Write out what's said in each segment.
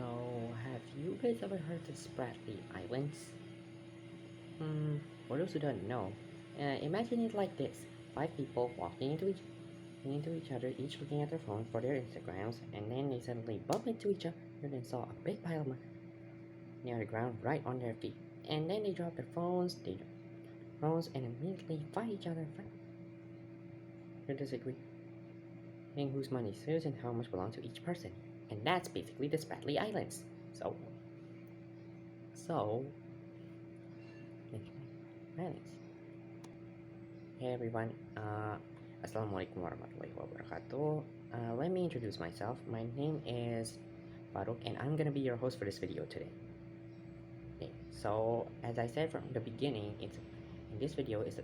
So, have you guys ever heard of Spratly Islands? For those who don't know, imagine it like this: five people walking into each other, each looking at their phone for their Instagrams, and then they suddenly bump into each other and saw a big pile of mud near the ground right on their feet. And then they drop their phones, and immediately fight each other. Who disagree? Saying whose money is whose and how much belongs to each person. And that's basically the Spratly Islands. So, Islands. Hey everyone, Assalamualaikum warahmatullahi wabarakatuh. Let me introduce myself. My name is Faruq and I'm gonna be your host for this video today. Okay, so as I said from the beginning, in this video is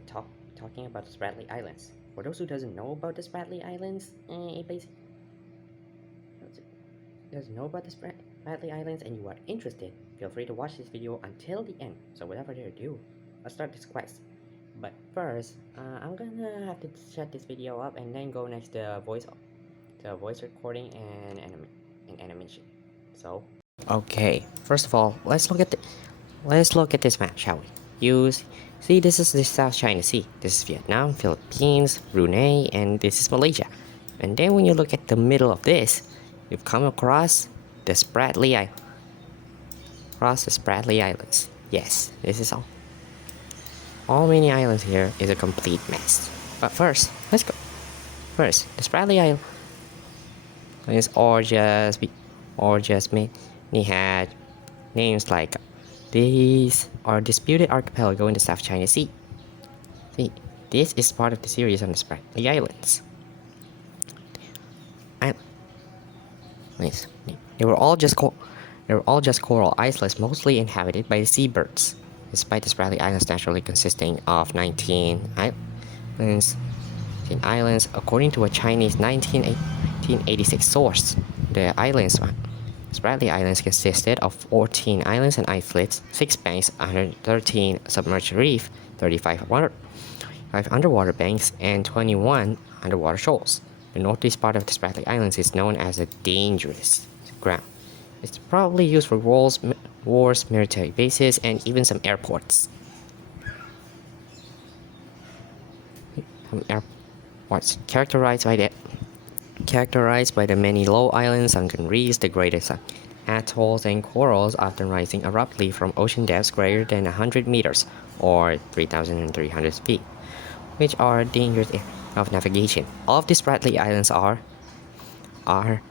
talking about the Spratly Islands. For those who doesn't know about the Spratly Islands, it basically doesn't know about the Spratly Islands and you are interested, feel free to watch this video until the end. So without further ado, let's start this quest. But first, I'm gonna have to shut this video up and then go next to voice recording and animation. So, okay. First of all, let's look at this map, shall we? See, this is the South China Sea. This is Vietnam, Philippines, Brunei, and this is Malaysia. And then when you look at the middle of this, you've come across the Spratly Islands. Yes, this is all many islands here is a complete mess. But first, let's go. First, the Spratly Islands mainly had names like these are disputed archipelago in the South China Sea. See, this is part of the series on the Spratly Islands. They were all just coral islets, mostly inhabited by the seabirds. Despite the Spratly Islands naturally consisting of 19 islands, according to a Chinese 1986 source, the Spratly Islands consisted of 14 islands and islets, 6 banks, 113 submerged reef, 35 underwater banks, and 21 underwater shoals. The northeast part of the Spratly Islands is known as a dangerous ground. It's probably used for wars, military bases, and even some airports. Characterized by the many low islands, sunken reefs, degraded atolls, and corals, often rising abruptly from ocean depths greater than 100 meters or 3,300 feet, which are dangerous of navigation. All of these Spratly Islands are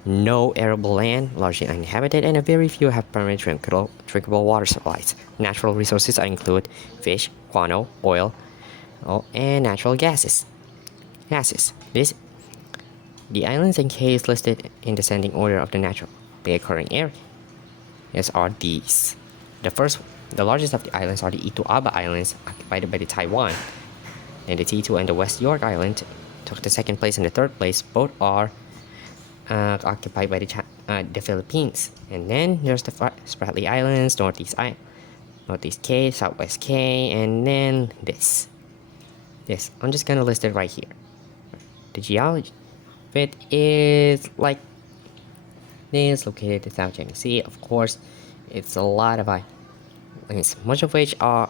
no arable land, largely uninhabited, and a very few have permanent drinkable water supplies. Natural resources include fish, guano, oil, and natural gases. The islands and cays listed in descending order of the naturally occurring areas are these. The largest of the islands are the Ituaba Islands, occupied by the Taiwan, and the T2 and the West York Island took the second place and the third place. Both are occupied by the Philippines. And then there's the Spratly Islands, Northeast Caye, Southwest Caye, and then this. I'm just gonna list it right here. The geology of it is like this, located in the South China Sea. Of course, it's a lot of islands, most of which are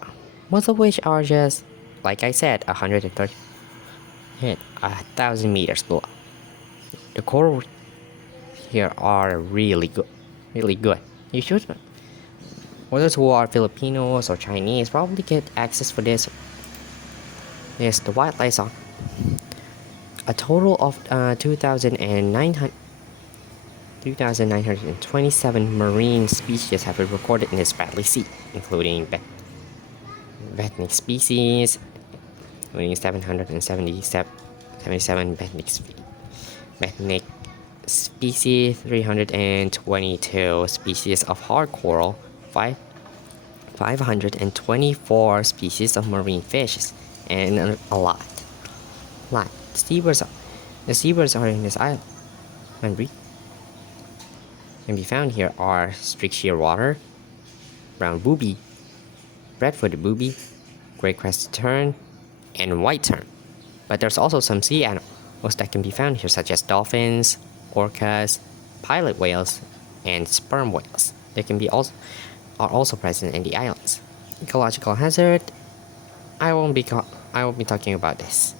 just, like I said, 1,000 meters below. The coral here are really good. You should, for those who are Filipinos or Chinese, probably get access for this. Yes, the wildlife are a total of 2,927 marine species have been recorded in the Spratly Sea, including benthic species, including 777 benthic species, 322 species of hard coral, 524 species of marine fishes, and a lot. The seabirds are in this island. Can be found here are streaked shearwater, brown booby, red-footed booby, gray-crested tern, and white tern. But there's also some sea animals that can be found here, such as dolphins, orcas, pilot whales, and sperm whales. They can be also are also present in the islands. Ecological hazard. I won't be talking about this.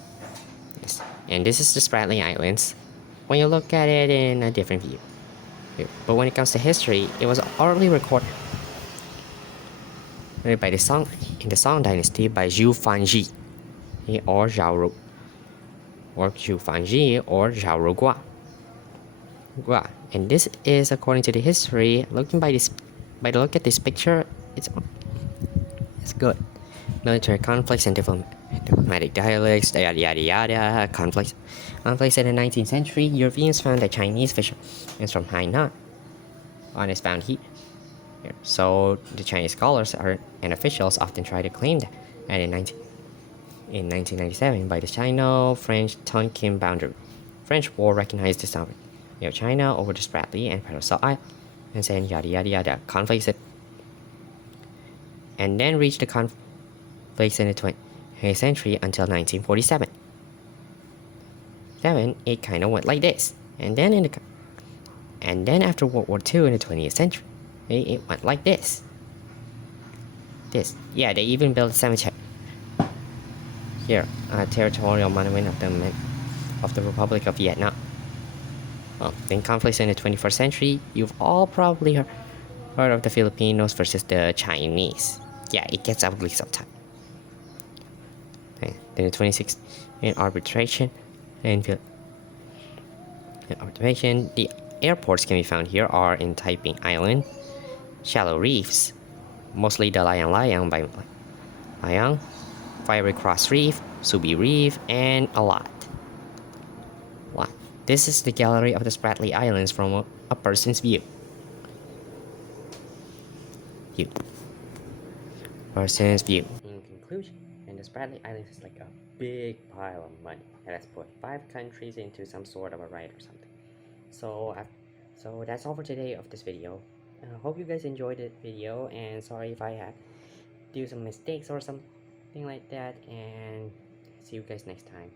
Yes. And this is the Spratly Islands. When you look at it in a different view. But when it comes to history, it was already recorded by the Song in the Song Dynasty by Zhu Fanji or Zhao Ru or Zhu Fanji or Zhao Ru Gua. And this is according to the history. Looking by the look at this picture, it's good. Military conflicts and diplomatic dialects, yada yada yada. Conflicts in the 19th century. Europeans found that Chinese fishermen from Hainan is found here. So the Chinese scholars and officials often try to claim that. And in 1997, by the Sino-French Tonkin boundary, French war recognized the sovereignty of China over the Spratly and Paracel Island, and saying yada yada yada. Conflicts and then reached the conflicts in the 20th century until 1947. It kind of went like this, and then after World War II in the 20th century, it went like this. Yeah, they even built a cemetery here, a territorial monument of the Republic of Vietnam. Well, in conflicts in the 21st century, you've all probably heard of the Filipinos versus the Chinese. Yeah, it gets ugly sometimes. Then the 26th in arbitration, the airports can be found here are in Taiping Island, shallow reefs, mostly the Layang by Layang, Fiery Cross Reef, Subi Reef, and a lot. This is the gallery of the Spratly Islands from a person's view. Person's view. In conclusion, the Spratly Islands is like a big pile of money that has put 5 countries into some sort of a ride or something. So that's all for today of this video. I hope you guys enjoyed the video, and sorry if I had do some mistakes or something like that, and see you guys next time.